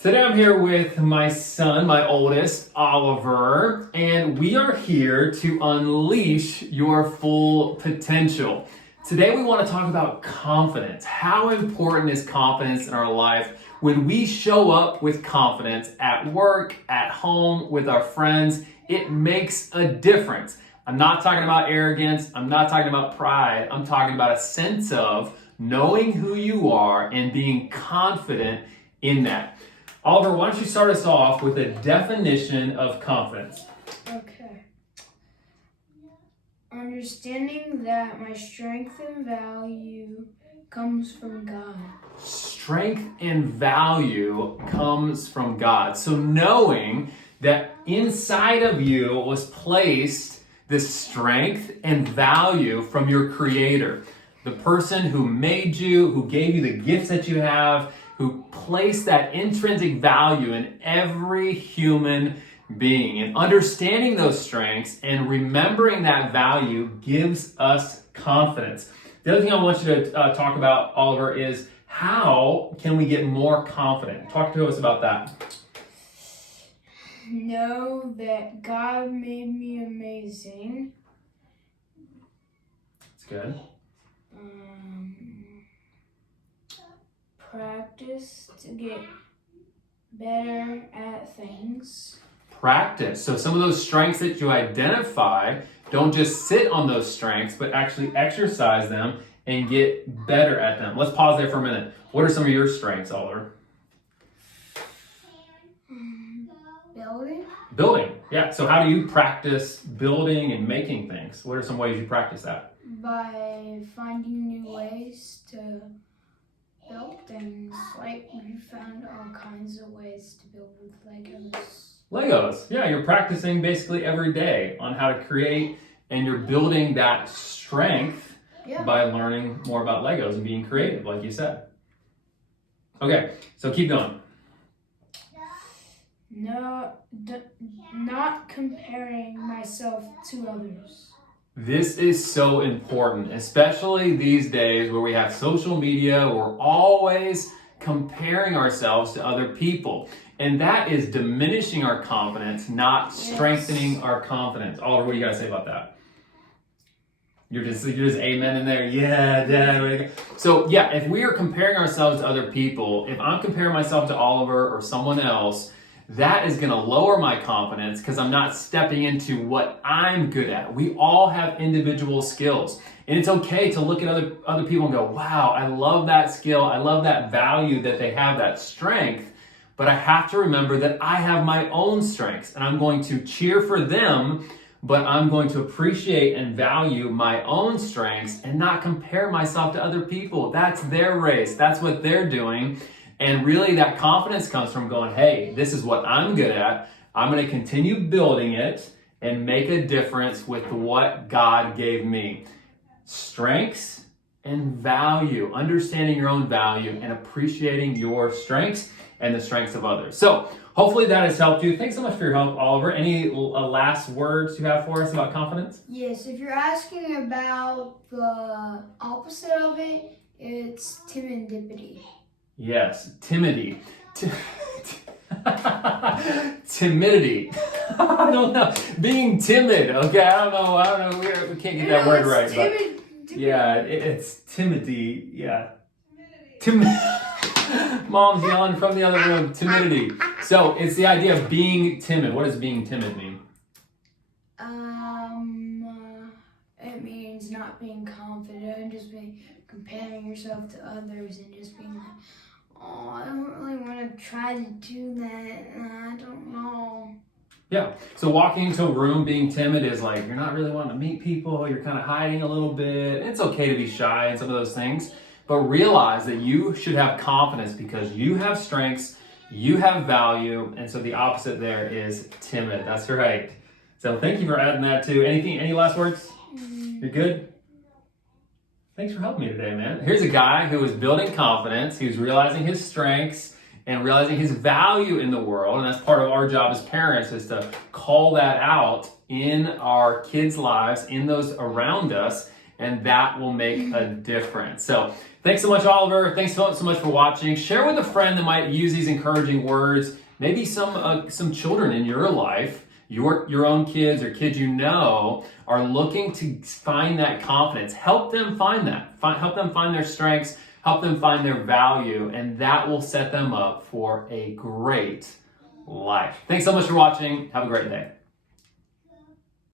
Today I'm here with my son, my oldest, Oliver, and we are here to unleash your full potential. Today we want to talk about confidence. How important is confidence in our life? When we show up with confidence at work, at home, with our friends, it makes a difference. I'm not talking about arrogance. I'm not talking about pride. I'm talking about a sense of knowing who you are and being confident in that. Oliver, why don't you start us off with a definition of confidence? Okay. Understanding that my strength and value comes from God. Strength and value comes from God. So knowing that inside of you was placed this strength and value from your Creator, the person who made you, who gave you the gifts that you have, who placed that intrinsic value in every human being. And understanding those strengths and remembering that value gives us confidence. The other thing I want you to talk about, Oliver, is how can we get more confident? Talk to us about that. Know that God made me amazing. That's good. Practice to get better at things. Practice. So some of those strengths that you identify, don't just sit on those strengths, but actually exercise them and get better at them. Let's pause there for a minute. What are some of your strengths, Oliver? Building. Building. Yeah. So how do you practice building and making things? What are some ways you practice that? By finding new ways to build things. Like we found all kinds of ways to build with Legos. Legos. Yeah, you're practicing basically every day on how to create, and you're building that strength by learning more about Legos and being creative, like you said. Okay, so keep going. No, not comparing myself to others. This is so important, especially these days where we have social media. We're always comparing ourselves to other people. And that is diminishing our confidence, not strengthening our confidence. Oliver, what do you got to say about that? You're just amen in there. Yeah, Dad. So yeah, if we are comparing ourselves to other people, if I'm comparing myself to Oliver or someone else, that is going to lower my confidence because I'm not stepping into what I'm good at. We all have individual skills. And it's okay to look at other people and go, wow, I love that skill. I love that value that they have, that strength. But I have to remember that I have my own strengths and I'm going to cheer for them, but I'm going to appreciate and value my own strengths and not compare myself to other people. That's their race. That's what they're doing. And really that confidence comes from going, hey, this is what I'm good at. I'm going to continue building it and make a difference with what God gave me. Strengths and value, understanding your own value and appreciating your strengths and the strengths of others. So hopefully that has helped you. Thanks so much for your help, Oliver. Any last words you have for us about confidence? Yes, if you're asking about the opposite of it, it's timidity. Yes, timidity. Timidity. I don't know. Being timid. Okay, I don't know. We can't get that word right. Timid. Yeah, it's timidity. Yeah. Timidity. Mom's yelling from the other room. Timidity. So it's the idea of being timid. What does being timid mean? It means not being confident, just comparing yourself to others and just being like, oh, I don't really want to try to do that. I don't know. Yeah. So walking into a room being timid is like you're not really wanting to meet people. You're kind of hiding a little bit. It's okay to be shy and some of those things. But realize that you should have confidence because you have strengths, you have value, and so the opposite there is timid. That's right. So thank you for adding that too. Any last words? You're good? Thanks for helping me today, man. Here's a guy who is building confidence. He's realizing his strengths and realizing his value in the world. And that's part of our job as parents is to call that out in our kids' lives, in those around us, and that will make a difference. So thanks so much, Oliver. Thanks so much for watching. Share with a friend that might use these encouraging words. Maybe some children in your life, your own kids or kids you know, are looking to find that confidence. Help them find that. Help them find their strengths. Help them find their value, and that will set them up for a great life. Thanks so much for watching. Have a great day.